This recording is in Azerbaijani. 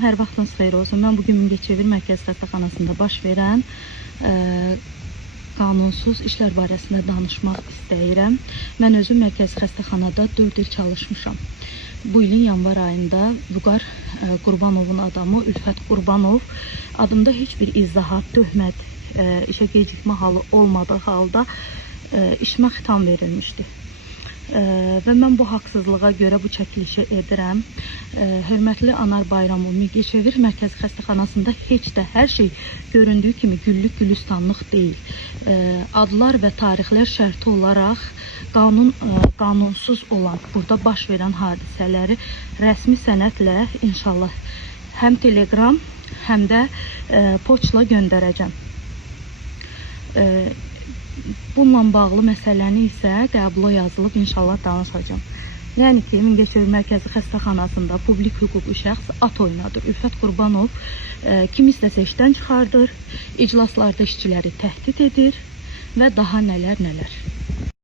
Salam, hər vaxtınız xeyir olsun. Mən bugün Mingəçevir Mərkəzi Xəstəxanasında baş verən qanunsuz işlər barəsində danışmaq istəyirəm. Mən özüm Mərkəzi Xəstəxanada 4 il çalışmışam. Bu ilin yanvar ayında Vüqar Qurbanovun adamı Ülfət Qurbanov adımda heç bir izahat, töhmət, işə gecikmə halı olmadığı halda işimə xitam verilmişdi. Və mən bu haqsızlığa görə bu çəkilişi edirəm. Hörmətli Anar Bayramov, Mingəçevir Mərkəzi Xəstəxanasında heç də hər şey göründüyü kimi güllük gülistanlıq deyil. Adlar və tarixlər şərti olaraq qanunsuz olan, burada baş verən hadisələri rəsmi sənədlə inşallah həm Telegram, həm də poçtla göndərəcəm. Bununla bağlı məsələni isə qəbula yazılıb inşallah danışacağım. Yəni ki, Mingəçevir Mərkəzi Xəstəxanasında publik hüquqi şəxs at oynadır. Ülfət Qurbanov kim istəsə işdən çıxardır, iclaslarda işçiləri təhdid edir və daha nələr.